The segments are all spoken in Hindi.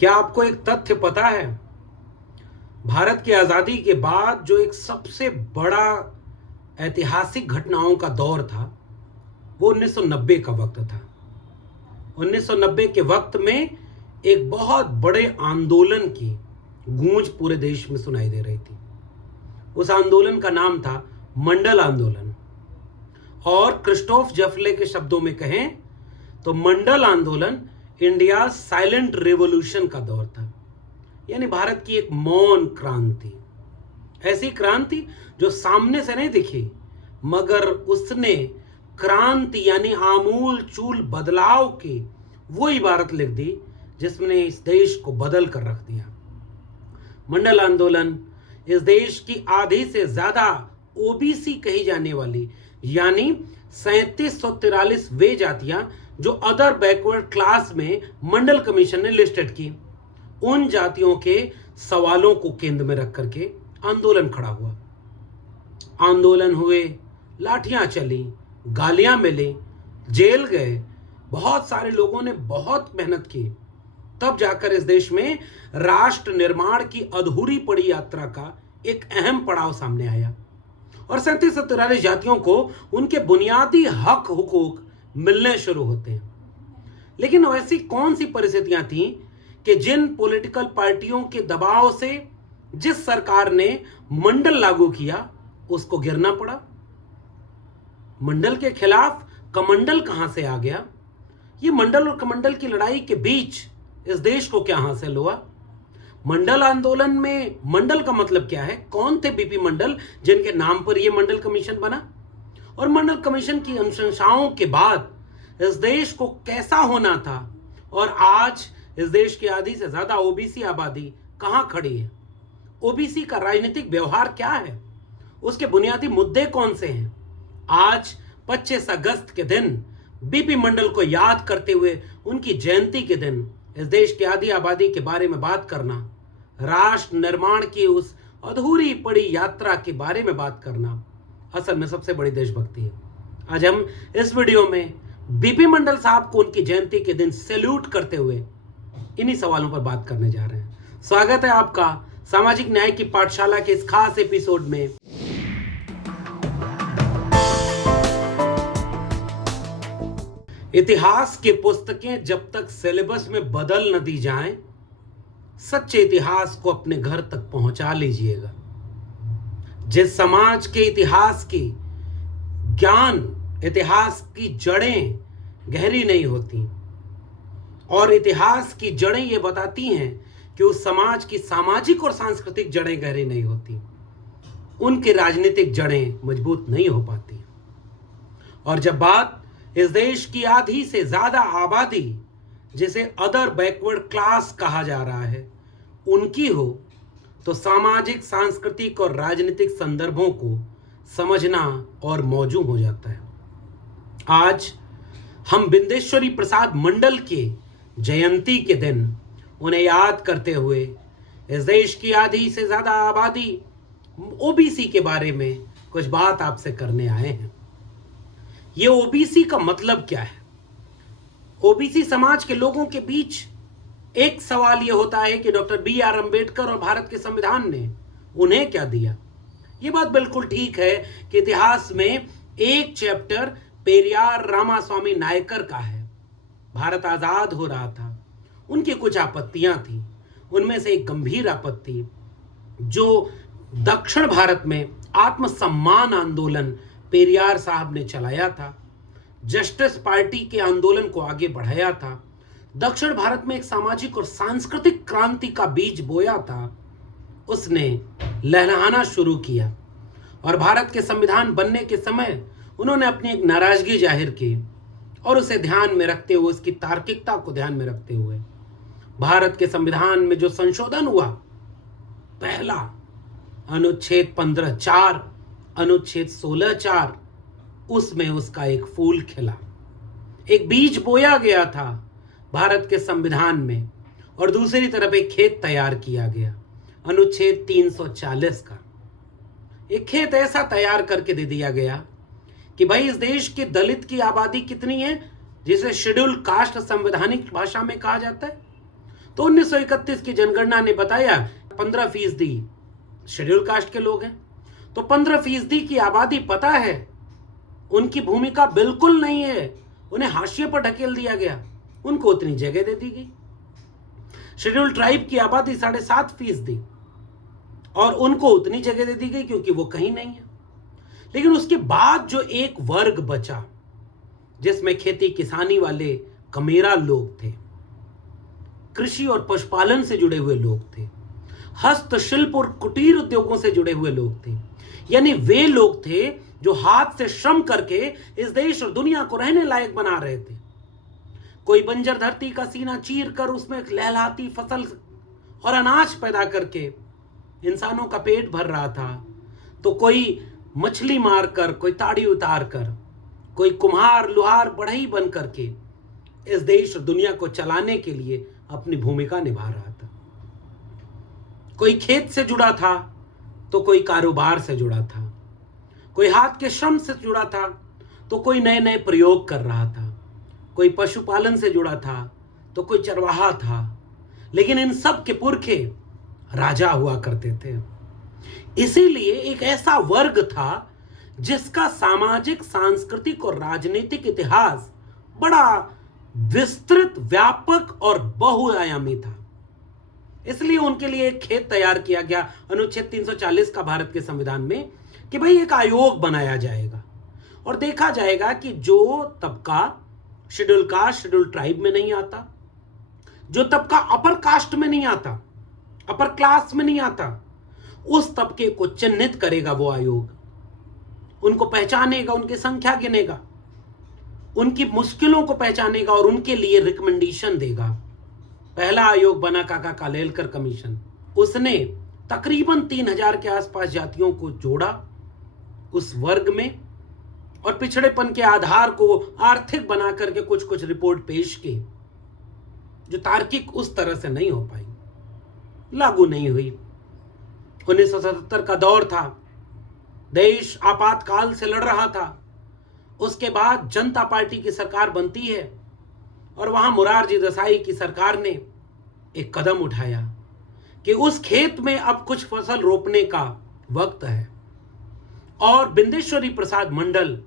क्या आपको एक तथ्य पता है? भारत की आजादी के बाद जो एक सबसे बड़ा ऐतिहासिक घटनाओं का दौर था, वो 1990 का वक्त था। 1990 के वक्त में एक बहुत बड़े आंदोलन की गूंज पूरे देश में सुनाई दे रही थी। उस आंदोलन का नाम था मंडल आंदोलन। और क्रिस्टोफ जफले के शब्दों में कहें तो मंडल आंदोलन इंडिया साइलेंट रिवॉल्यूशन का दौर था, यानी भारत की एक मौन क्रांति। ऐसी क्रांति जो सामने से नहीं दिखी, मगर उसने क्रांति यानी आमूल चूल बदलाव की वो इबारत लिख दी जिसने इस देश को बदल कर रख दिया। मंडल आंदोलन इस देश की आधी से ज्यादा ओबीसी कही जाने वाली यानी 3743 वे जातियां जो अदर बैकवर्ड क्लास में मंडल कमीशन ने लिस्टेड की, उन जातियों के सवालों को केंद्र में रख करके आंदोलन खड़ा हुआ। आंदोलन हुए, लाठियां चली, गालियां मिली, जेल गए, बहुत सारे लोगों ने बहुत मेहनत की, तब जाकर इस देश में राष्ट्र निर्माण की अधूरी पड़ी यात्रा का एक अहम पड़ाव सामने आया और 3743 जातियों को उनके बुनियादी हक हुकूक मिलने शुरू होते हैं। लेकिन ऐसी कौन सी परिस्थितियां थीं कि जिन पॉलिटिकल पार्टियों के दबाव से जिस सरकार ने मंडल लागू किया उसको गिरना पड़ा? मंडल के खिलाफ कमंडल कहां से आ गया? ये मंडल और कमंडल की लड़ाई के बीच इस देश को क्या हासिल हुआ? मंडल आंदोलन में मंडल का मतलब क्या है? कौन थे बीपी मंडल जिनके नाम पर यह मंडल कमीशन बना? और मंडल कमीशन की अनुशंसाओं के बाद इस देश को कैसा होना था और आज इस देश की आधी से ज्यादा ओबीसी आबादी कहां खड़ी है? ओबीसी का राजनीतिक व्यवहार क्या है? उसके बुनियादी मुद्दे कौन से हैं? आज 25 अगस्त के दिन बीपी मंडल को याद करते हुए उनकी जयंती के दिन इस देश की आधी आबादी के बारे में बात करना, राष्ट्र निर्माण की उस अधूरी पड़ी यात्रा के बारे में बात करना असल में सबसे बड़ी देशभक्ति है। आज हम इस वीडियो में बीपी मंडल साहब को उनकी जयंती के दिन सैल्यूट करते हुए इन्हीं सवालों पर बात करने जा रहे हैं। स्वागत है आपका सामाजिक न्याय की पाठशाला के इस खास एपिसोड में। इतिहास की पुस्तकें जब तक सिलेबस में बदल न दी जाएं, सच्चे इतिहास को अपने घर तक पहुंचा लीजिएगा। जिस समाज के इतिहास की ज्ञान, इतिहास की जड़ें गहरी नहीं होती और इतिहास की जड़ें ये बताती हैं कि उस समाज की सामाजिक और सांस्कृतिक जड़ें गहरी नहीं होती, उनकी राजनीतिक जड़ें मजबूत नहीं हो पाती। और जब बात इस देश की आधी से ज्यादा आबादी, जिसे अदर बैकवर्ड क्लास कहा जा रहा है, उनकी हो, तो सामाजिक, सांस्कृतिक और राजनीतिक संदर्भों को समझना और मौजू हो जाता है। आज हम बिंदेश्वरी प्रसाद मंडल के जयंती के दिन उन्हें याद करते हुए इस देश की आधी से ज्यादा आबादी ओबीसी के बारे में कुछ बात आपसे करने आए हैं। ये ओबीसी का मतलब क्या है? ओबीसी समाज के लोगों के बीच एक सवाल यह होता है कि डॉक्टर बी.आर. अंबेडकर और भारत के संविधान ने उन्हें क्या दिया? यह बात बिल्कुल ठीक है कि इतिहास में एक चैप्टर पेरियार रामास्वामी नायकर का है। भारत आजाद हो रहा था, उनकी कुछ आपत्तियां थी। उनमें से एक गंभीर आपत्ति जो दक्षिण भारत में आत्मसम्मान आंदोलन पेरियार साहब ने चलाया था, जस्टिस पार्टी के आंदोलन को आगे बढ़ाया था, दक्षिण भारत में एक सामाजिक और सांस्कृतिक क्रांति का बीज बोया था, उसने लहलहाना शुरू किया। और भारत के संविधान बनने के समय उन्होंने अपनी एक नाराजगी जाहिर की और उसे ध्यान में रखते हुए, उसकी तार्किकता को ध्यान में रखते हुए भारत के संविधान में जो संशोधन हुआ, पहला अनुच्छेद 15(4), अनुच्छेद 16(4), उसमें उसका एक फूल खिला, एक बीज बोया गया था भारत के संविधान में। और दूसरी तरफ एक खेत तैयार किया गया, अनुच्छेद 340 का। एक खेत ऐसा तैयार करके दे दिया गया कि भाई इस देश के दलित की आबादी कितनी है, जिसे शेड्यूल कास्ट संवैधानिक भाषा में कहा जाता है, तो 1931 की जनगणना ने बताया 15% शेड्यूल कास्ट के लोग हैं। तो 15% की आबादी पता है उनकी भूमिका बिल्कुल नहीं है, उन्हें हाशिए पर ढकेल दिया गया, उनको उतनी जगह दे दी गई। शेड्यूल ट्राइब की आबादी 7.5% और उनको उतनी जगह दे दी गई क्योंकि वो कहीं नहीं है। लेकिन उसके बाद जो एक वर्ग बचा जिसमें खेती किसानी वाले कमेरा लोग थे, कृषि और पशुपालन से जुड़े हुए लोग थे, हस्तशिल्प और कुटीर उद्योगों से जुड़े हुए लोग थे, यानी वे लोग थे जो हाथ से श्रम करके इस देश और दुनिया को रहने लायक बना रहे थे। कोई बंजर धरती का सीना चीर कर उसमें एक लहलहाती फसल और अनाज पैदा करके इंसानों का पेट भर रहा था, तो कोई मछली मारकर, कोई ताड़ी उतार कर, कोई कुम्हार लुहार बढ़ई बन करके इस देश और दुनिया को चलाने के लिए अपनी भूमिका निभा रहा था। कोई खेत से जुड़ा था तो कोई कारोबार से जुड़ा था, कोई हाथ के श्रम से जुड़ा था तो कोई नए नए प्रयोग कर रहा था, कोई पशुपालन से जुड़ा था तो कोई चरवाहा था। लेकिन इन सब के पुरखे राजा हुआ करते थे। इसीलिए एक ऐसा वर्ग था जिसका सामाजिक, सांस्कृतिक और राजनीतिक इतिहास बड़ा विस्तृत, व्यापक और बहुआयामी था। इसलिए उनके लिए एक खेत तैयार किया गया अनुच्छेद 340 का भारत के संविधान में कि भाई एक आयोग बनाया जाएगा और देखा जाएगा कि जो तबका शेड्यूल कास्ट, शेड्यूल ट्राइब में नहीं आता, जो तबका अपर कास्ट में नहीं आता, अपर क्लास में नहीं आता, उस तबके को चिन्हित करेगा वो आयोग, उनको पहचानेगा, उनकी संख्या गिनेगा, उनकी मुश्किलों को पहचानेगा और उनके लिए रिकमेंडेशन देगा। पहला आयोग बना काका कालेलकर कमीशन। उसने तकरीबन 3000 के आसपास जातियों को जोड़ा उस वर्ग में और पिछड़ेपन के आधार को आर्थिक बना करके कुछ कुछ रिपोर्ट पेश की जो तार्किक उस तरह से नहीं हो पाई, लागू नहीं हुई। 1977 का दौर था, देश आपातकाल से लड़ रहा था। उसके बाद जनता पार्टी की सरकार बनती है और वहां मोरारजी देसाई की सरकार ने एक कदम उठाया कि उस खेत में अब कुछ फसल रोपने का वक्त है। और बिंदेश्वरी प्रसाद मंडल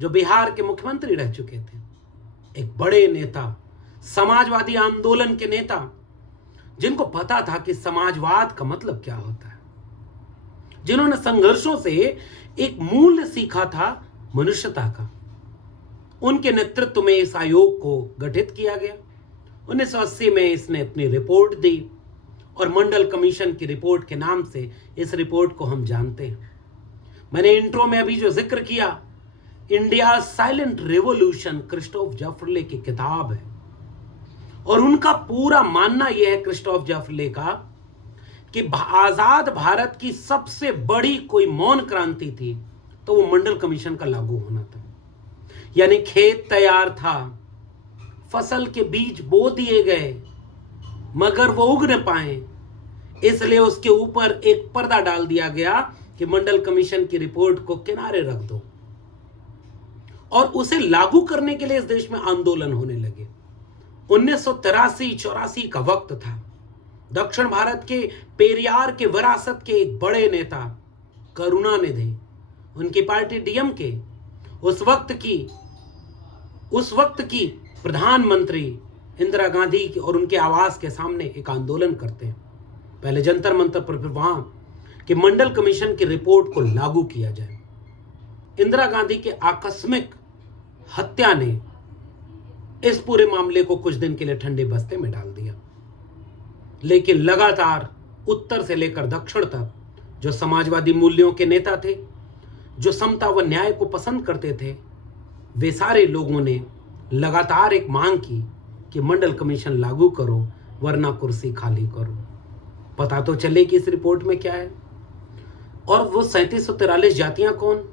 जो बिहार के मुख्यमंत्री रह चुके थे, एक बड़े नेता, समाजवादी आंदोलन के नेता, जिनको पता था कि समाजवाद का मतलब क्या होता है, जिन्होंने संघर्षों से एक मूल्य सीखा था मनुष्यता का, उनके नेतृत्व में इस आयोग को गठित किया गया। 1980 में इसने अपनी रिपोर्ट दी और मंडल कमीशन की रिपोर्ट के नाम से इस रिपोर्ट को हम जानते हैं। मैंने इंट्रो में अभी जो जिक्र किया, इंडिया साइलेंट रेवोल्यूशन, क्रिस्टोफ जैफरले की किताब है और उनका पूरा मानना यह है क्रिस्टोफ जैफरले का कि आजाद भारत की सबसे बड़ी कोई मौन क्रांति थी तो वो मंडल कमीशन का लागू होना था। यानी खेत तैयार था, फसल के बीज बो दिए गए मगर वो उग न पाए, इसलिए उसके ऊपर एक पर्दा डाल दिया गया कि मंडल कमीशन की रिपोर्ट को किनारे रख दो और उसे लागू करने के लिए इस देश में आंदोलन होने लगे। 1983-84 का वक्त था। दक्षिण भारत के पेरियार के विरासत के एक बड़े नेता करुणानिधि, उनकी पार्टी डीएमके, उस वक्त की प्रधानमंत्री इंदिरा गांधी और उनके आवास के सामने एक आंदोलन करते हैं, पहले जंतर मंतर पर, फिर वहां कि मंडल कमीशन की रिपोर्ट को लागू किया जाए। इंदिरा गांधी के आकस्मिक हत्या ने इस पूरे मामले को कुछ दिन के लिए ठंडे बस्ते में डाल दिया, लेकिन लगातार उत्तर से लेकर दक्षिण तक जो समाजवादी मूल्यों के नेता थे, जो समता व न्याय को पसंद करते थे, वे सारे लोगों ने लगातार एक मांग की कि मंडल कमीशन लागू करो वरना कुर्सी खाली करो। पता तो चले कि इस रिपोर्ट में क्या है और वो 3743 जातियां कौन।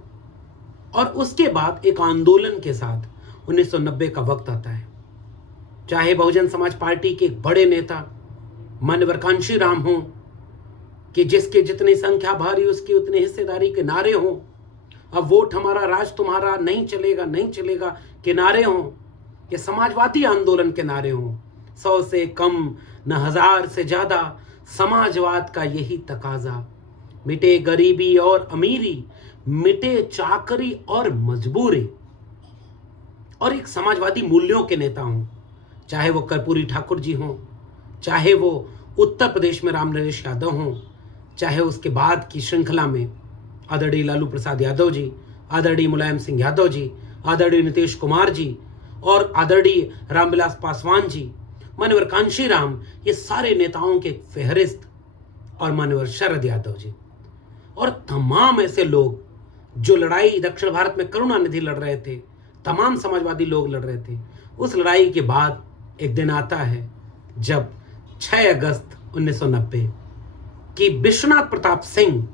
और उसके बाद एक आंदोलन के साथ 1990 का वक्त आता है। चाहे बहुजन समाज पार्टी के एक बड़े नेता मान्यवर कांशीराम हो कि जिसके जितनी संख्या भारी उसकी उतनी हिस्सेदारी के नारे हों, अब वोट हमारा राज तुम्हारा, नहीं चलेगा नहीं चलेगा के नारे हों, कि समाजवादी आंदोलन के नारे हों, 100 से कम न 1000 से ज्यादा, समाजवाद का यही तकाजा। मिटे गरीबी और अमीरी, मिटे चाकरी और मजबूरी। और एक समाजवादी मूल्यों के नेता हों, चाहे वो कर्पूरी ठाकुर जी हों, चाहे वो उत्तर प्रदेश में राम नरेश यादव हों, चाहे उसके बाद की श्रृंखला में आदरणीय लालू प्रसाद यादव जी, आदरणीय मुलायम सिंह यादव जी, आदरणीय नीतीश कुमार जी और आदरणीय रामविलास पासवान जी, मान्यवर कांशीराम, ये सारे नेताओं के फेहरिस्त, और मान्यवर शरद यादव जी और तमाम ऐसे लोग जो लड़ाई दक्षिण भारत में करुणानिधि लड़ रहे थे, तमाम समाजवादी लोग लड़ रहे थे। उस लड़ाई के बाद एक दिन आता है जब 6 अगस्त 1990 कि विश्वनाथ प्रताप सिंह,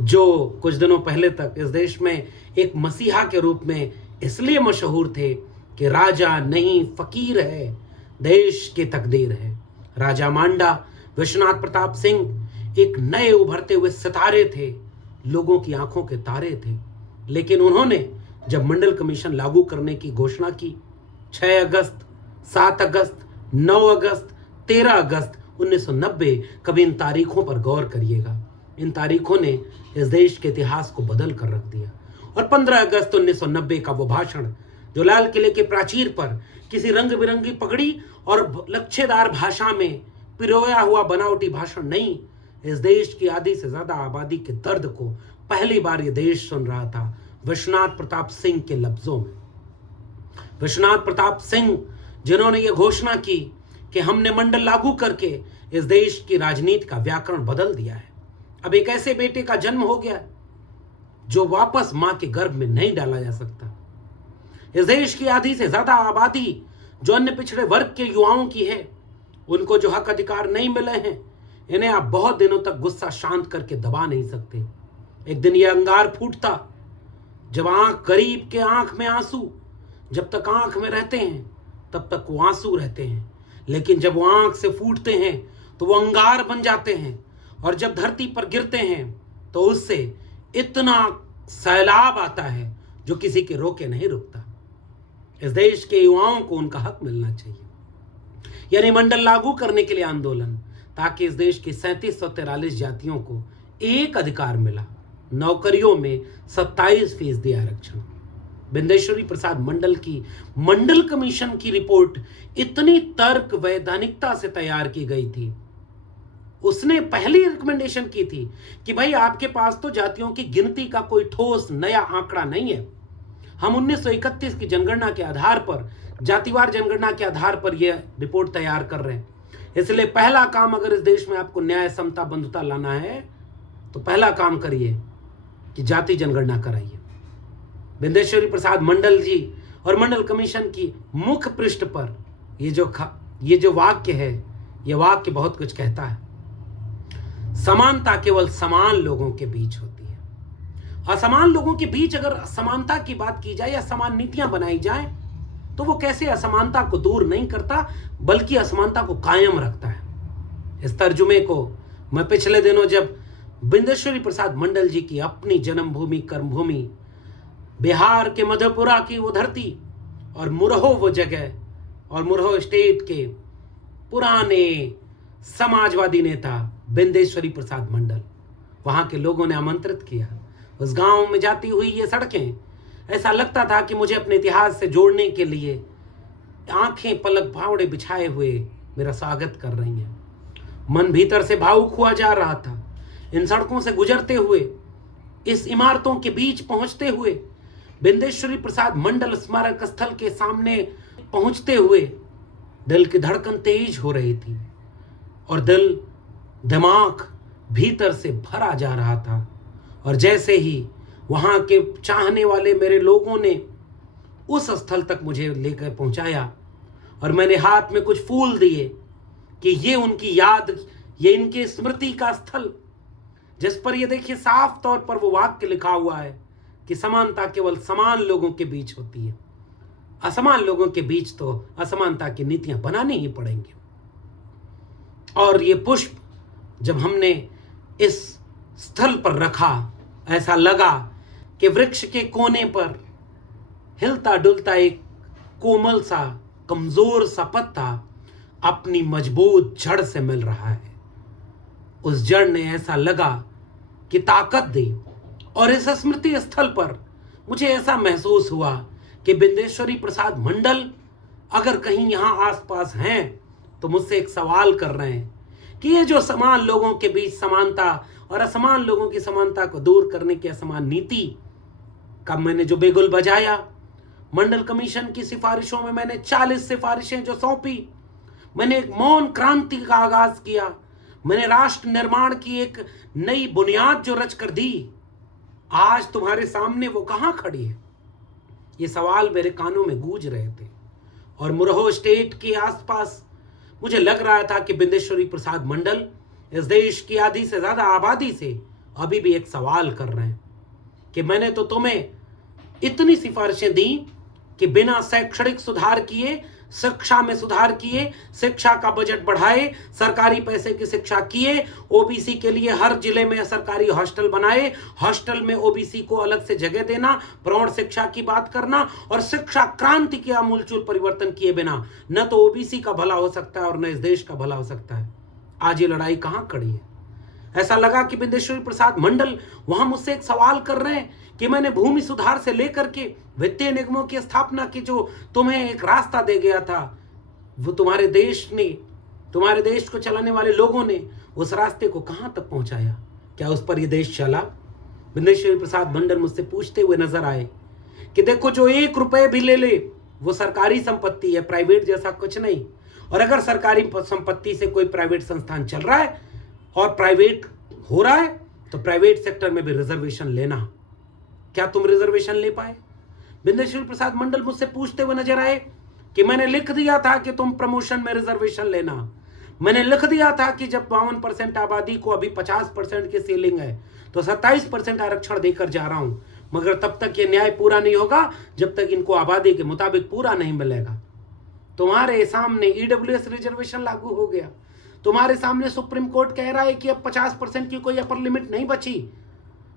जो कुछ दिनों पहले तक इस देश में एक मसीहा के रूप में इसलिए मशहूर थे कि राजा नहीं फकीर है, देश की तकदीर है। राजा मांडा विश्वनाथ प्रताप सिंह एक नए उभरते हुए सितारे थे, लोगों की आंखों के तारे थे। लेकिन उन्होंने जब मंडल कमीशन लागू करने की घोषणा की, 6 अगस्त, 7 अगस्त, 9 अगस्त, 13 अगस्त 1990, कभी इन तारीखों पर गौर करिएगा। इन तारीखों ने इस देश के इतिहास को बदल कर रख दिया। और 15 अगस्त 1990 का वो भाषण, जो लाल किले के प्राचीर पर किसी रंग बिरंगी पगड़ी और लच्छेदार भाषा में पिरोया हुआ बनावटी भाषण नहीं, इस देश की आधी से ज्यादा आबादी के दर्द को पहली बार ये देश सुन रहा था विश्वनाथ प्रताप सिंह के लफ्जों में। विश्वनाथ प्रताप सिंह जिन्होंने ये घोषणा की कि हमने मंडल लागू करके इस देश की राजनीति का व्याकरण बदल दिया है। अब एक ऐसे बेटे का जन्म हो गया जो वापस मां के गर्भ में नहीं डाला जा सकता। इस देश की आधी से ज्यादा आबादी जो अन्य पिछड़े वर्ग के युवाओं की है, उनको जो हक अधिकार नहीं मिले हैं, इन्हें आप बहुत दिनों तक गुस्सा शांत करके दबा नहीं सकते। एक दिन यह अंगार फूटता जब गरीब के आंख में आंसू जब तक आंख में रहते हैं तब तक वो आंसू रहते हैं, लेकिन जब वो आंख से फूटते हैं तो वो अंगार बन जाते हैं, और जब धरती पर गिरते हैं तो उससे इतना सैलाब आता है जो किसी के रोके नहीं रुकता। इस देश के युवाओं को उनका हक मिलना चाहिए, यानी मंडल लागू करने के लिए आंदोलन, ताकि इस देश की 3743 जातियों को एक अधिकार मिला, नौकरियों में 27% आरक्षण। बिंदेश्वरी प्रसाद मंडल की मंडल कमीशन की रिपोर्ट इतनी तर्क वैधानिकता से तैयार की गई थी। उसने पहली रिकमेंडेशन की थी कि भाई आपके पास तो जातियों की गिनती का कोई ठोस नया आंकड़ा नहीं है, हम 1931 की जनगणना के आधार पर, जातिवार जनगणना के आधार पर यह रिपोर्ट तैयार कर रहे हैं। इसलिए पहला काम, अगर इस देश में आपको न्याय, समता, बंधुता लाना है तो पहला काम करिए कि जाति जनगणना कराइए। बिंदेश्वरी प्रसाद मंडल जी और मंडल कमीशन की मुख्य पृष्ठ पर ये जो वाक्य है, यह वाक्य बहुत कुछ कहता है। समानता केवल समान लोगों के बीच होती है। असमान लोगों के बीच अगर समानता की बात की जाए या समान नीतियां बनाई जाए तो वो कैसे असमानता को दूर नहीं करता बल्कि असमानता को कायम रखता है। इस तर्जुमे को मैं पिछले दिनों जब बिंदेश्वरी प्रसाद मंडल जी की अपनी जन्मभूमि, कर्मभूमि, बिहार के मधेपुरा की वो धरती और मुरहो वो जगह, और मुरहो स्टेट के पुराने समाजवादी नेता बिंदेश्वरी प्रसाद मंडल, वहां के लोगों ने आमंत्रित किया। उस गांव में जाती हुई ये सड़कें, ऐसा लगता था कि मुझे अपने इतिहास से जोड़ने के लिए आंखें पलक भावड़े बिछाए हुए मेरा स्वागत कर रही हैं। मन भीतर से भावुक हुआ जा रहा था। इन सड़कों से गुजरते हुए, इस इमारतों के बीच पहुंचते हुए, बिंदेश्वरी प्रसाद मंडल स्मारक स्थल के सामने पहुंचते हुए दिल की धड़कन तेज हो रही थी और दिमाग भीतर से भरा जा रहा था। और जैसे ही वहां के चाहने वाले मेरे लोगों ने उस स्थल तक मुझे लेकर पहुंचाया और मैंने हाथ में कुछ फूल दिए कि ये उनकी याद, ये इनके स्मृति का स्थल, जिस पर ये देखिए साफ तौर पर वो वाक्य लिखा हुआ है कि समानता केवल समान लोगों के बीच होती है, असमान लोगों के बीच तो असमानता की नीतियां बनानी ही पड़ेंगी। और ये पुष्प जब हमने इस स्थल पर रखा, ऐसा लगा कि वृक्ष के कोने पर हिलता डुलता एक कोमल सा, कमजोर सा पत्ता अपनी मजबूत जड़ से मिल रहा है। उस जड़ ने ऐसा लगा कि ताकत दी, और इस स्मृति स्थल पर मुझे ऐसा महसूस हुआ कि बिंदेश्वरी प्रसाद मंडल अगर कहीं यहाँ आसपास हैं तो मुझसे एक सवाल कर रहे हैं कि ये जो समान लोगों के बीच समानता और असमान लोगों की समानता को दूर करने की असमान नीति का मैंने जो बेगुल बजाया, मंडल कमीशन की सिफारिशों में मैंने 40 सिफारिशें जो सौंपी, मैंने एक मौन क्रांति का आगाज किया, मैंने राष्ट्र निर्माण की एक नई बुनियाद जो रच कर दी, आज तुम्हारे सामने वो कहां खड़ी है? ये सवाल मेरे कानों में गूंज रहे थे। और मुरहो स्टेट के आसपास मुझे लग रहा था कि बिंदेश्वरी प्रसाद मंडल इस देश की आधी से ज्यादा आबादी से अभी भी एक सवाल कर रहे हैं कि मैंने तो तुम्हें इतनी सिफारिशें दी कि बिना शैक्षणिक सुधार किए, शिक्षा में सुधार किए, शिक्षा का बजट बढ़ाए, सरकारी पैसे की शिक्षा किए, ओबीसी के लिए हर जिले में सरकारी हॉस्टल बनाए, हॉस्टल में ओबीसी को अलग से जगह देना, प्रौढ़ शिक्षा की बात करना, और शिक्षा क्रांति के आमूलचूल परिवर्तन किए बिना न तो ओबीसी का भला हो सकता है और न इस देश का भला हो सकता है। आज ये लड़ाई कहां खड़ी है? ऐसा लगा कि बिंदेश्वरी प्रसाद मंडल वहां मुझसे एक सवाल कर रहे हैं कि मैंने भूमि सुधार से लेकर के वित्तीय निगमों की स्थापना की जो तुम्हें एक रास्ता दे गया था, वो तुम्हारे देश को चलाने वाले लोगों ने उस रास्ते को कहां तक पहुंचाया? क्या उस पर यह देश चला? बिंदेश्वरी प्रसाद मंडल मुझसे पूछते हुए नजर आए कि देखो, जो 1 रुपए भी ले वो सरकारी संपत्ति है, प्राइवेट जैसा कुछ नहीं। और अगर सरकारी संपत्ति से कोई प्राइवेट संस्थान चल रहा है और प्राइवेट हो रहा है तो प्राइवेट सेक्टर में भी रिजर्वेशन लेना। क्या तुम रिजर्वेशन ले पाए? बिंदेश्वरी प्रसाद मंडल मुझसे पूछते हुए नजर आए कि मैंने लिख दिया था कि तुम प्रमोशन में रिजर्वेशन लेना, मैंने लिख दिया था कि जब 52% आबादी को अभी 50% की सीलिंग है तो 27% आरक्षण देकर जा रहा हूं, मगर तब तक ये न्याय पूरा नहीं होगा जब तक इनको आबादी के मुताबिक पूरा नहीं मिलेगा। तुम्हारे सामने ईडब्ल्यूएस रिजर्वेशन लागू हो गया, तुम्हारे सामने सुप्रीम कोर्ट कह रहा है कि अब 50% की कोई अपर लिमिट नहीं बची,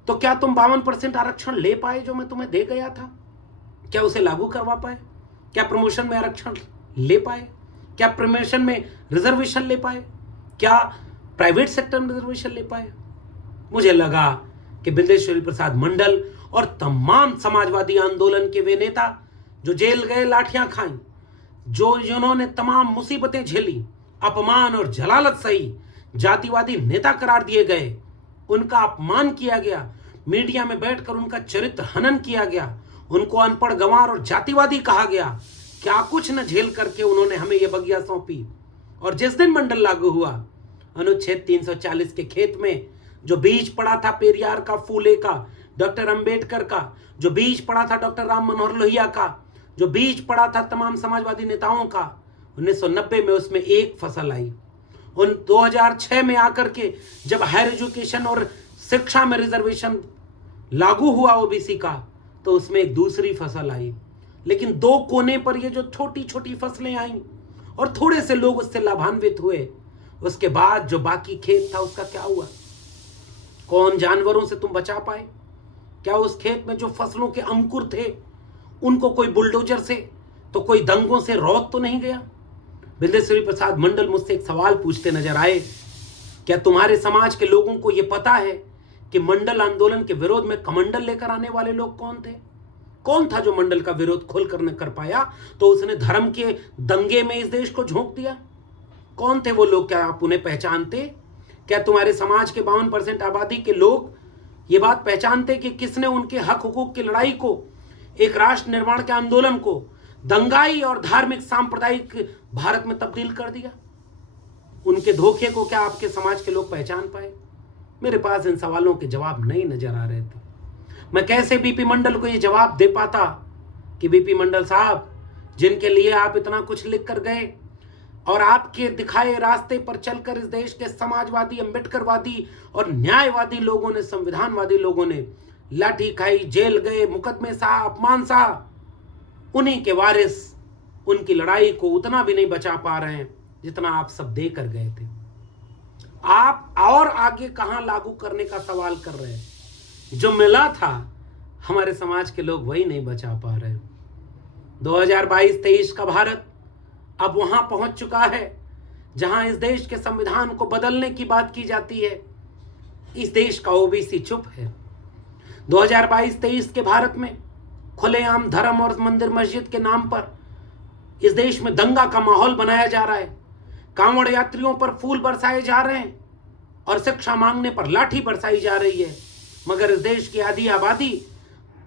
तो क्या तुम 52% आरक्षण ले पाए जो मैं तुम्हें दे गया था? क्या उसे लागू करवा पाए? क्या प्रमोशन में आरक्षण ले पाए? क्या प्रमोशन में रिजर्वेशन ले पाए? क्या प्राइवेट सेक्टर में रिजर्वेशन ले पाए? मुझे लगा कि बिंदेश्वरी प्रसाद मंडल और तमाम समाजवादी आंदोलन के वे नेता जो जेल गए, लाठियां खाई, जिन्होंने तमाम मुसीबतें झेली, अपमान और जलालत सही, जातिवादी नेता करार दिए गए, उनका अपमान किया गया, मीडिया में बैठकर उनका चरित्र हनन किया गया, उनको अनपढ़, गंवार और जातिवादी कहा गया, क्या कुछ न झेल करके उन्होंने हमें यह बगिया सौंपी। और जिस दिन मंडल लागू हुआ, अनुच्छेद 340 के खेत में जो बीज पड़ा था पेरियार का, फूले का, डॉक्टर अंबेडकर का, जो बीज पड़ा था डॉक्टर राम मनोहर लोहिया का, जो बीज पड़ा था तमाम समाजवादी नेताओं का, 1990 में उसमें एक फसल आई। उन 2006 में आकर के जब हायर एजुकेशन और शिक्षा में रिजर्वेशन लागू हुआ ओबीसी का, तो उसमें एक दूसरी फसल आई। लेकिन 2 कोने पर ये जो छोटी छोटी फसलें आई और थोड़े से लोग उससे लाभान्वित हुए, उसके बाद जो बाकी खेत था उसका क्या हुआ? कौन जानवरों से तुम बचा पाए? क्या उस खेत में जो फसलों के अंकुर थे उनको कोई बुलडोजर से तो कोई दंगों से रौंद तो नहीं गया? बिंदेश्वरी प्रसाद मंडल मुझसे एक सवाल पूछते नजर आए, क्या तुम्हारे समाज के लोगों को यह पता है कि मंडल आंदोलन के विरोध में कमंडल लेकर आने वाले लोग कौन थे? कौन था जो मंडल का विरोध खोलकर न कर पाया तो उसने धर्म के दंगे में इस देश को झोंक दिया? कौन थे वो लोग? क्या आप उन्हें पहचानते? क्या तुम्हारे समाज के 52% आबादी के लोग ये बात पहचानते कि किसने उनके हक हुकूक की लड़ाई को, एक राष्ट्र निर्माण के आंदोलन को दंगाई और धार्मिक सांप्रदायिक भारत में तब्दील कर दिया? उनके धोखे को क्या आपके समाज के लोग पहचान पाए? मेरे पास इन सवालों के जवाब नहीं नजर आ रहे थे। मैं कैसे बीपी मंडल को यह जवाब दे पाता कि बीपी मंडल साहब, जिनके लिए आप इतना कुछ लिख कर गए और आपके दिखाए रास्ते पर चलकर इस देश के समाजवादी, अम्बेडकरवादी और न्यायवादी लोगों ने, संविधानवादी लोगों ने लाठी खाई, जेल गए, मुकदमे सहा, अपमान सहा, उन्हीं के वारिस उनकी लड़ाई को उतना भी नहीं बचा पा रहे हैं जितना आप सब दे कर गए थे। आप और आगे कहां लागू करने का सवाल कर रहे हैं? जो मिला था हमारे समाज के लोग वही नहीं बचा पा रहे। 2022-23 का भारत अब वहां पहुंच चुका है जहां इस देश के संविधान को बदलने की बात की जाती है, इस देश का ओबीसी चुप है। 2022-23 के भारत में खुलेआम धर्म और मंदिर मस्जिद के नाम पर इस देश में दंगा का माहौल बनाया जा रहा है। कांवड़ यात्रियों पर फूल बरसाए जा रहे हैं और शिक्षा मांगने पर लाठी बरसाई जा रही है। मगर इस देश की आधी आबादी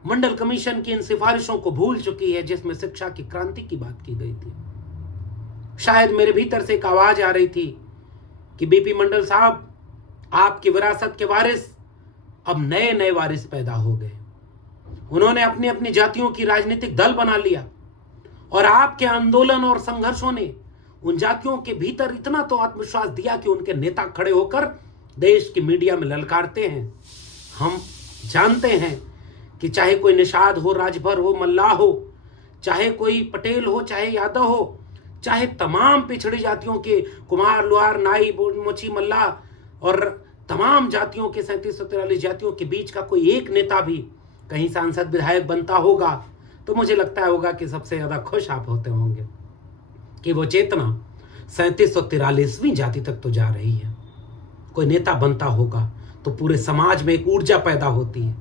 मंडल कमीशन की इन सिफारिशों को भूल चुकी है, जिसमें शिक्षा की क्रांति की बात की गई थी। शायद मेरे भीतर से एक आवाज आ रही थी कि बीपी मंडल साहब, आपकी विरासत के वारिस अब नए नए वारिस पैदा हो गए। उन्होंने अपनी अपनी जातियों की राजनीतिक दल बना लिया और आपके आंदोलन और संघर्षों ने उन जातियों के भीतर इतना तो आत्मविश्वास दिया कि उनके नेता खड़े होकर देश की मीडिया में ललकारते हैं। हम जानते हैं कि चाहे कोई निषाद हो, राजभर हो, मल्लाह हो, चाहे कोई पटेल हो, चाहे यादव हो, चाहे तमाम पिछड़ी जातियों के कुमार, लुहार, नाई, मोची, मल्लाह और तमाम जातियों के 3743 जातियों के बीच का कोई एक नेता भी कहीं सांसद विधायक बनता होगा तो मुझे लगता होगा कि सबसे ज्यादा खुश आप होते होंगे कि वो चेतना 3743वीं जाति तक तो जा रही है। कोई नेता बनता होगा तो पूरे समाज में एक ऊर्जा पैदा होती है।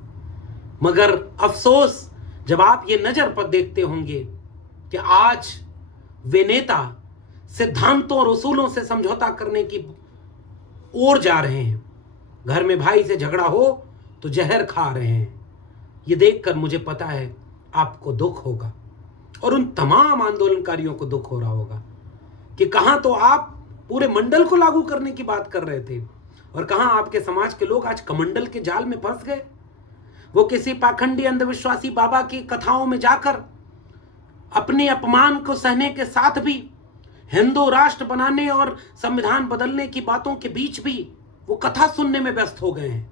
मगर अफसोस जब आप ये नजर पर देखते होंगे कि आज वे नेता सिद्धांतों और उसूलों से समझौता करने की ओर जा रहे हैं। घर में भाई से झगड़ा हो तो जहर खा रहे हैं। ये देखकर मुझे पता है आपको दुख होगा और उन तमाम आंदोलनकारियों को दुख हो रहा होगा कि कहां तो आप पूरे मंडल को लागू करने की बात कर रहे थे और कहां आपके समाज के लोग आज कमंडल के जाल में फंस गए। वो किसी पाखंडी अंधविश्वासी बाबा की कथाओं में जाकर अपने अपमान को सहने के साथ भी हिंदू राष्ट्र बनाने और संविधान बदलने की बातों के बीच भी वो कथा सुनने में व्यस्त हो गए हैं,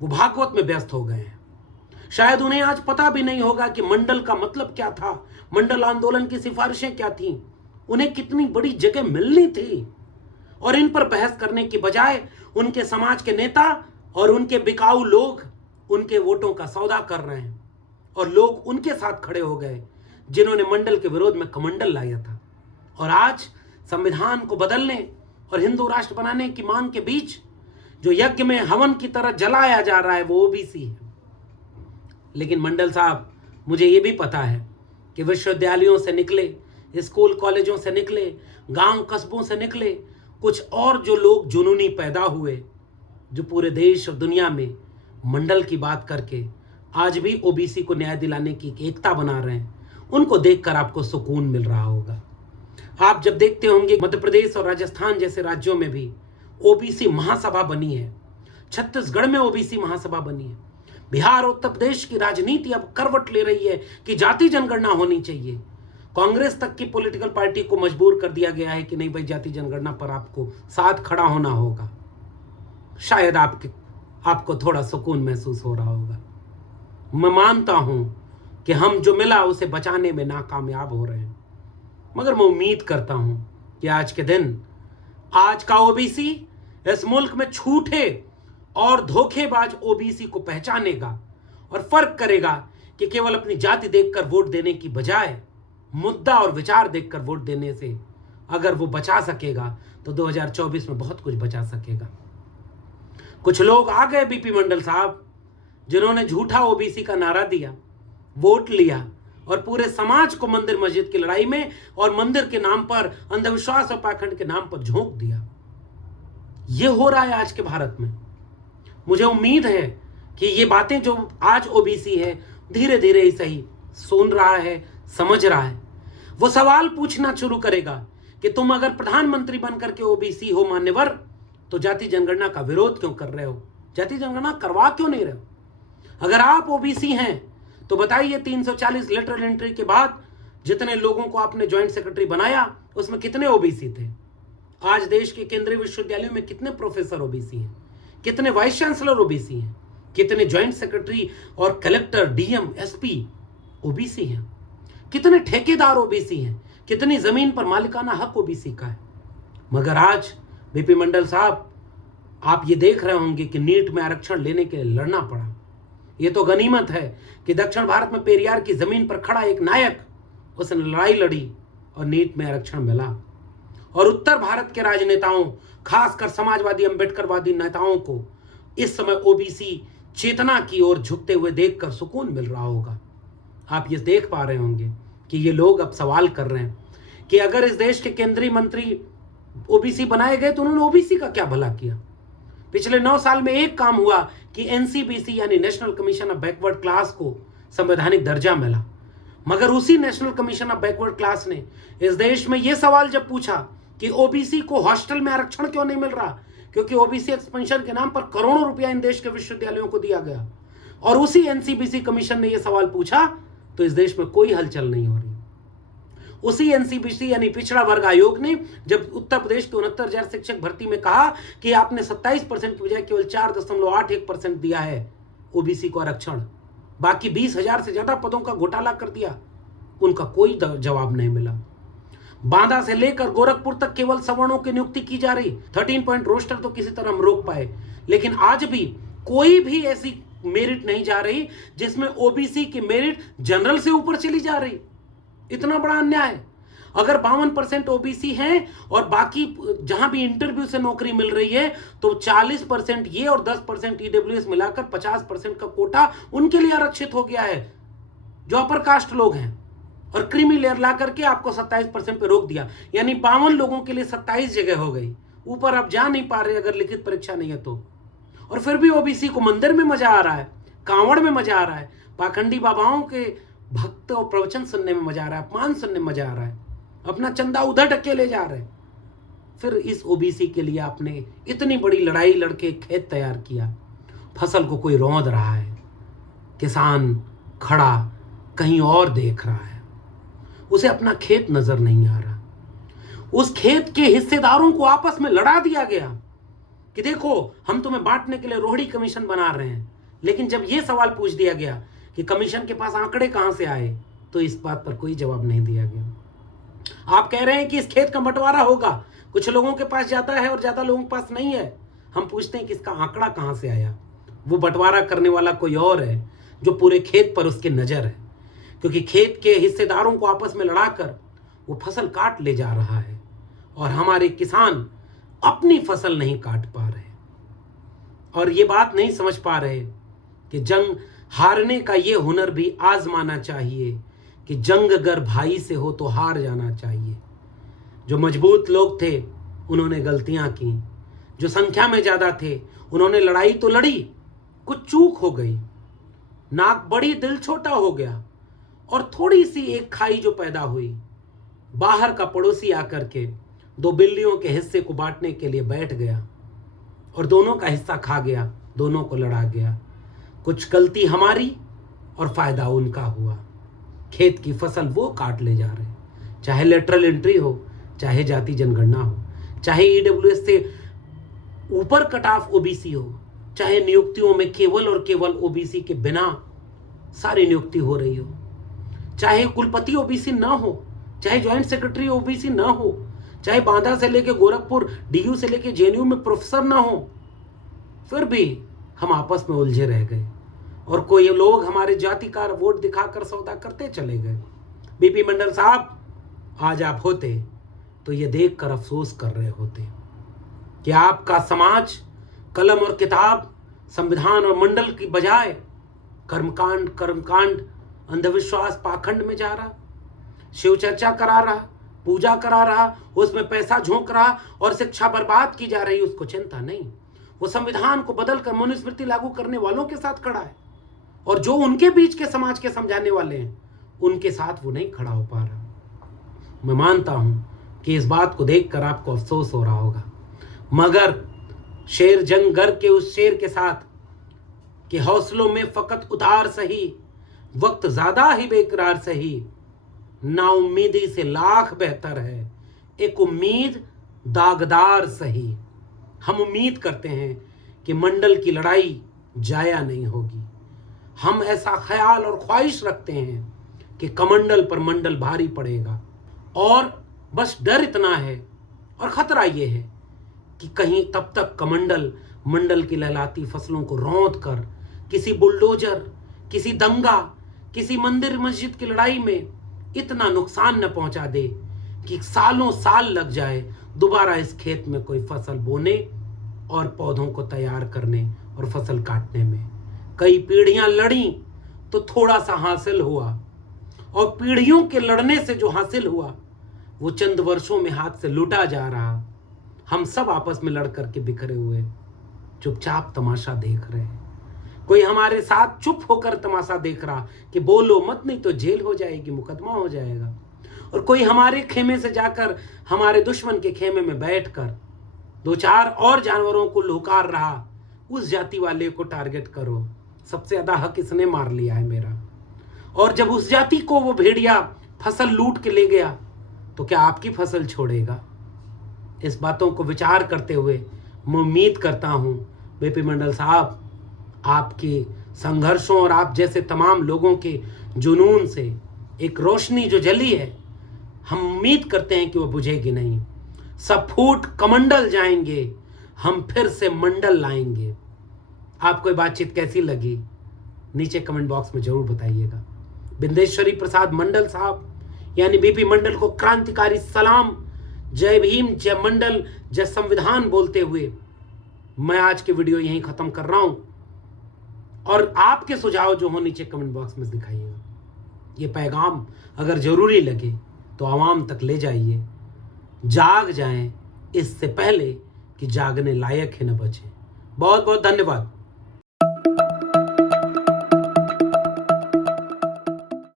वो भागवत में व्यस्त हो गए हैं। शायद उन्हें आज पता भी नहीं होगा कि मंडल का मतलब क्या था, मंडल आंदोलन की सिफारिशें क्या थीं, उन्हें कितनी बड़ी जगह मिलनी थी। और इन पर बहस करने की बजाय उनके समाज के नेता और उनके बिकाऊ लोग उनके वोटों का सौदा कर रहे हैं और लोग उनके साथ खड़े हो गए जिन्होंने मंडल के विरोध में कमंडल लाया था। और आज संविधान को बदलने और हिंदू राष्ट्र बनाने की मांग के बीच जो यज्ञ में हवन की तरह जलाया जा रहा है वो ओबीसी है। लेकिन मंडल साहब, मुझे ये भी पता है कि विश्वविद्यालयों से निकले, स्कूल कॉलेजों से निकले, गांव कस्बों से निकले कुछ और जो लोग जुनूनी पैदा हुए, जो पूरे देश और दुनिया में मंडल की बात करके आज भी ओबीसी को न्याय दिलाने की एकता बना रहे हैं, उनको देखकर आपको सुकून मिल रहा होगा। आप जब देखते होंगे मध्य प्रदेश और राजस्थान जैसे राज्यों में भी ओबीसी महासभा बनी है, छत्तीसगढ़ में ओबीसी महासभा बनी है, बिहार और उत्तर प्रदेश की राजनीति अब करवट ले रही है कि जाति जनगणना होनी चाहिए। कांग्रेस तक की पॉलिटिकल पार्टी को मजबूर कर दिया गया है कि नहीं भाई, जाति जनगणना पर आपको साथ खड़ा होना होगा। शायद आपको थोड़ा सुकून महसूस हो रहा होगा। मैं मानता हूं कि हम जो मिला उसे बचाने में नाकामयाब हो रहे हैं, मगर मैं उम्मीद करता हूं कि आज के दिन आज का ओबीसी इस मुल्क में झूठे और धोखेबाज ओबीसी को पहचानेगा और फर्क करेगा कि केवल अपनी जाति देखकर वोट देने की बजाय मुद्दा और विचार देखकर वोट देने से अगर वो बचा सकेगा तो 2024 में बहुत कुछ बचा सकेगा। कुछ लोग आ गए बीपी मंडल साहब, जिन्होंने झूठा ओबीसी का नारा दिया, वोट लिया और पूरे समाज को मंदिर मस्जिद की लड़ाई में और मंदिर के नाम पर, अंधविश्वास और पाखंड के नाम पर झोंक दिया। यह हो रहा है आज के भारत में। मुझे उम्मीद है कि ये बातें जो आज ओबीसी है धीरे धीरे ही सही सुन रहा है, समझ रहा है। वो सवाल पूछना शुरू करेगा कि तुम अगर प्रधानमंत्री बनकर के ओबीसी हो मान्यवर, तो जाति जनगणना का विरोध क्यों कर रहे हो, जाति जनगणना करवा क्यों नहीं रहे हो? अगर आप ओबीसी हैं तो बताइए 340 लेटरल एंट्री के बाद जितने लोगों को आपने ज्वाइंट सेक्रेटरी बनाया उसमें कितने ओबीसी थे? आज देश के केंद्रीय विश्वविद्यालयों में कितने प्रोफेसर ओबीसी हैं, कितने वाइस चांसलर ओबीसी हैं, कितने ज्वाइंट सेक्रेटरी और कलेक्टर, डीएम, एसपी ओबीसी हैं, कितने ठेकेदार ओबीसी हैं, कितनी जमीन पर मालिकाना हक ओबीसी का है। मगर आज बीपी मंडल साहब, आप ये देख रहे होंगे कि नीट में आरक्षण लेने के लिए लड़ना पड़ा। ये तो गनीमत है कि दक्षिण भारत में पेरियार की जमीन पर खड़ा एक नायक, उसने लड़ाई लड़ी और नीट में आरक्षण मिला। और उत्तर भारत के राजनेताओं, खासकर समाजवादी अंबेडकरवादी नेताओं को इस समय ओबीसी चेतना की ओर झुकते हुए देखकर सुकून मिल रहा होगा। आप ये देख पा रहे होंगे कि ये लोग अब सवाल कर रहे हैं कि अगर इस देश के केंद्रीय मंत्री ओबीसी बनाए गए तो उन्होंने ओबीसी का क्या भला किया। पिछले 9 साल में एक काम हुआ कि एनसीबीसी यानी national commission of backward class को संवैधानिक दर्जा मिला, मगर उसी national commission of backward class ने इस देश में यह सवाल जब पूछा कि ओबीसी को हॉस्टल में आरक्षण क्यों नहीं मिल रहा, क्योंकि ओबीसी एक्सपेंशन के नाम पर करोड़ों रुपया इन देश के विश्वविद्यालयों को दिया गया, और उसी एनसीबीसी कमीशन ने यह सवाल पूछा तो इस देश में कोई हलचल नहीं हो रही। उसी एनसीबीसी यानी पिछड़ा वर्ग आयोग ने जब उत्तर प्रदेश के 69,000 शिक्षक भर्ती में कहा कि आपने 27% की बजाय केवल 4.81% दिया है ओबीसी को आरक्षण, बाकी 20,000 से ज्यादा पदों का घोटाला कर दिया, उनका कोई जवाब नहीं मिला। बांदा से लेकर गोरखपुर तक केवल सवर्णों की नियुक्ति की जा रही, 13 पॉइंट रोस्टर तो किसी तरह हम रोक पाए, लेकिन आज भी कोई भी ऐसी मेरिट नहीं जा रही जिसमें ओबीसी की मेरिट जनरल से ऊपर चली जा रही। इतना बड़ा अन्याय। अगर 52% ओबीसी हैं और बाकी जहां भी इंटरव्यू से नौकरी मिल रही है तो 40% ये और 10% ईडब्ल्यूएस मिलाकर 50% का कोटा उनके लिए आरक्षित हो गया है जो अपर कास्ट लोग हैं, और क्रीमी लेयर ला करके आपको 27% पे रोक दिया, यानी 52 लोगों के लिए 27 जगह हो गई। ऊपर आप जा नहीं पा रहे अगर लिखित परीक्षा नहीं है तो। और फिर भी ओबीसी को मंदिर में मजा आ रहा है, कांवड़ में मजा आ रहा है, पाखंडी बाबाओं के भक्त और प्रवचन सुनने में मजा आ रहा है, अपमान सुनने में मजा आ रहा है, अपना चंदा उधर ढके ले जा रहे हैं। फिर इस ओबीसी के लिए आपने इतनी बड़ी लड़ाई लड़के खेत तैयार किया, फसल को कोई रौंद रहा है, किसान खड़ा कहीं और देख रहा है, उसे अपना खेत नजर नहीं आ रहा। उस खेत के हिस्सेदारों को आपस में लड़ा दिया गया कि देखो हम तुम्हें बांटने के लिए रोहिणी कमीशन बना रहे हैं, लेकिन जब यह सवाल पूछ दिया गया कि कमीशन के पास आंकड़े कहां से आए तो इस बात पर कोई जवाब नहीं दिया गया। आप कह रहे हैं कि इस खेत का बंटवारा होगा, कुछ लोगों के पास जाता है और ज्यादा लोगों के पास नहीं है। हम पूछते हैं कि इसका आंकड़ा कहां से आया। वो बंटवारा करने वाला कोई और है जो पूरे खेत पर उसकी नजर है, क्योंकि खेत के हिस्सेदारों को आपस में लड़ाकर वो फसल काट ले जा रहा है और हमारे किसान अपनी फसल नहीं काट पा रहे और ये बात नहीं समझ पा रहे कि जंग हारने का ये हुनर भी आजमाना चाहिए कि जंग अगर भाई से हो तो हार जाना चाहिए। जो मजबूत लोग थे उन्होंने गलतियां की, जो संख्या में ज्यादा थे उन्होंने लड़ाई तो लड़ी, कुछ चूक हो गई, नाक बड़ी दिल छोटा हो गया और थोड़ी सी एक खाई जो पैदा हुई, बाहर का पड़ोसी आकर के 2 बिल्लियों के हिस्से को बांटने के लिए बैठ गया और दोनों का हिस्सा खा गया, दोनों को लड़ा गया। कुछ गलती हमारी और फायदा उनका हुआ। खेत की फसल वो काट ले जा रहे, चाहे लेटरल एंट्री हो, चाहे जाति जनगणना हो, चाहे ईडब्ल्यूएस से ऊपर कट ऑफ ओबीसी हो, चाहे नियुक्तियों में केवल और केवल ओबीसी के बिना सारी नियुक्ति हो रही हो, चाहे कुलपति ओबीसी ना हो, चाहे ज्वाइंट सेक्रेटरी ओबीसी ना हो, चाहे बांदा से लेके गोरखपुर, डीयू से लेके जेएनयू में प्रोफेसर ना हो, फिर भी हम आपस में उलझे रह गए और कोई लोग हमारे जाति का वोट दिखाकर सौदा करते चले गए। बीपी मंडल साहब, आज आप होते तो ये देखकर अफसोस कर रहे होते कि आपका समाज कलम और किताब, संविधान और मंडल की बजाय कर्मकांड, अंधविश्वास, पाखंड में जा रहा, शिव चर्चा करा रहा, पूजा करा रहा, उसमें पैसा झोंक रहा और शिक्षा बर्बाद की जा रही, उसको चिंता नहीं। वो संविधान को बदलकर मनुस्मृति लागू करने वालों के साथ खड़ा है और जो उनके बीच के समाज के समझाने वाले हैं उनके साथ वो नहीं खड़ा हो पा रहा। मैं मानता हूं कि इस बात को देखकर आपको अफसोस हो रहा होगा, मगर शेर जंग गर के उस शेर के साथ कि हौसलों में फकत उतार सही, वक्त ज्यादा ही बेकरार सही, नाउम्मीदी से लाख बेहतर है एक उम्मीद दागदार सही। हम उम्मीद करते हैं कि मंडल की लड़ाई जाया नहीं होगी। हम ऐसा ख्याल और ख्वाहिश रखते हैं कि कमंडल पर मंडल भारी पड़ेगा और बस डर इतना है और खतरा ये है कि कहीं तब तक कमंडल मंडल की लहलाती फसलों को रौंद कर किसी बुलडोजर, किसी दंगा, किसी मंदिर मस्जिद की लड़ाई में इतना नुकसान न पहुंचा दे कि सालों साल लग जाए दोबारा इस खेत में कोई फसल बोने और पौधों को तैयार करने और फसल काटने में। कई पीढ़ियां लड़ी तो थोड़ा सा हासिल हुआ, और पीढ़ियों के लड़ने से जो हासिल हुआ वो चंद वर्षों में हाथ से लूटा जा रहा। हम सब आपस में लड़ करके बिखरे हुए चुपचाप तमाशा देख रहे हैं। कोई हमारे साथ चुप होकर तमाशा देख रहा कि बोलो मत, नहीं तो जेल हो जाएगी, मुकदमा हो जाएगा। और कोई हमारे खेमे से जाकर हमारे दुश्मन के खेमे में बैठकर दो चार और जानवरों को लुकार रहा, उस जाति वाले को टारगेट करो, सबसे ज्यादा हक इसने मार लिया है मेरा। और जब उस जाति को वो भेड़िया फसल लूट के ले गया तो क्या आपकी फसल छोड़ेगा? इस बातों को विचार करते हुए मैं उम्मीद करता हूं बीपी मंडल साहब, आपके संघर्षों और आप जैसे तमाम लोगों के जुनून से एक रोशनी जो जली है, हम उम्मीद करते हैं कि वो बुझेगी नहीं। सब फूट कमंडल जाएंगे, हम फिर से मंडल लाएंगे। आपको ये बातचीत कैसी लगी नीचे कमेंट बॉक्स में जरूर बताइएगा। बिंदेश्वरी प्रसाद मंडल साहब यानी बीपी मंडल को क्रांतिकारी सलाम, जय भीम, जय मंडल, जय संविधान बोलते हुए मैं आज की वीडियो यहीं खत्म कर रहा हूं। और आपके सुझाव जो हो नीचे कमेंट बॉक्स में दिखाइएगा। ये पैगाम अगर जरूरी लगे तो आवाम तक ले जाइए। जाग जाएं इससे पहले कि जागने लायक ही न बचे। बहुत बहुत धन्यवाद।